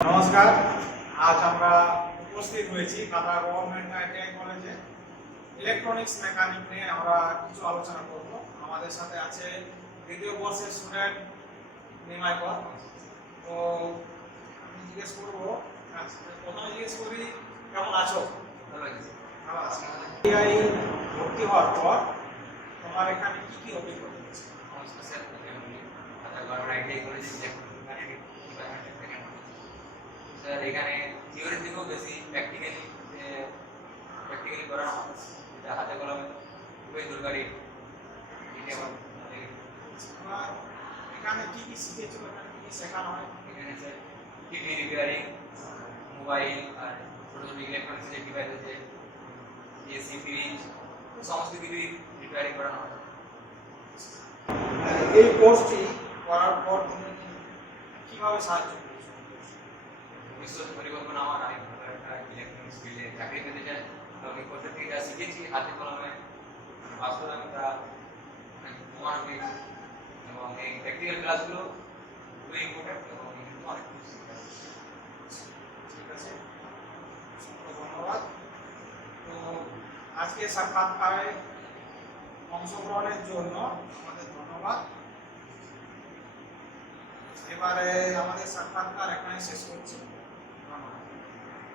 নমস্কার। আজ আমরা উপস্থিত হয়েছি কাতার গভর্নমেন্ট আইটিআই কলেজে ইলেকট্রনিক্স মেকানিক নিয়ে আমরা কিছু আলোচনা করব। আমাদের সাথে আছে দ্বিতীয় বর্ষের স্টুডেন্ট নিমাই কর। তো আমি জিজ্ঞেস করবো, প্রথমে জিজ্ঞেস করি কেমন আছো? ভালো লাগছে। ভালো আছি। আইটিআই ভর্তি হওয়ার পর তোমার এখানে কি কি অভিজ্ঞতা হয়েছে? নমস্কার স্যার, আমি কাতার গভর্নমেন্ট আইটিআই কলেজে ইলেকট্রনিক্স মেকানিক ডিপার্টমেন্টের সেকেন্ড বর্ষ। স্যার এখানে থিওরির থেকেও বেশি প্র্যাকটিক্যালি করানো হয়, যেটা হাতে কলমে খুবই দরকারি। এটা আমার ভালো লেগেছে। তোমার এখানে কি কি শিখেছো, এখানে কি কি শেখানো হয়? এখানে স্যার টিভি রিপেয়ারিং, মোবাইল আর ছোটো ছোটো ইলেকট্রনিক্স যে ডিভাইস আছে, এসি, ফ্রিজ, সমস্ত কিছুই রিপেয়ারিং করানো হয়। এই কোর্সটি করার পর তুমি কিভাবে সাহায্য করেছো? ভবিষ্যৎ পরিকল্পনা আমার, আমি ভালো একটা ইলেকট্রনিক্স ফিল্ডে চাকরি পেতে চাই এবং এই কোর্সের থেকে যা শিখেছি হাতে কলমে বাস্তবে আমি তা প্রমাণ পেয়েছি এবং এই প্র্যাকটিক্যাল ক্লাসগুলো খুবই ইম্পর্টেন্ট এবং অনেক কিছু শিখতে হবে। ঠিক আছে, অসংখ্য ধন্যবাদ। তো আজকে সাক্ষাৎকারে অংশগ্রহণের জন্য আমাদের ধন্যবাদ। এবারে আমাদের সাক্ষাৎকার এখানে শেষ করছি।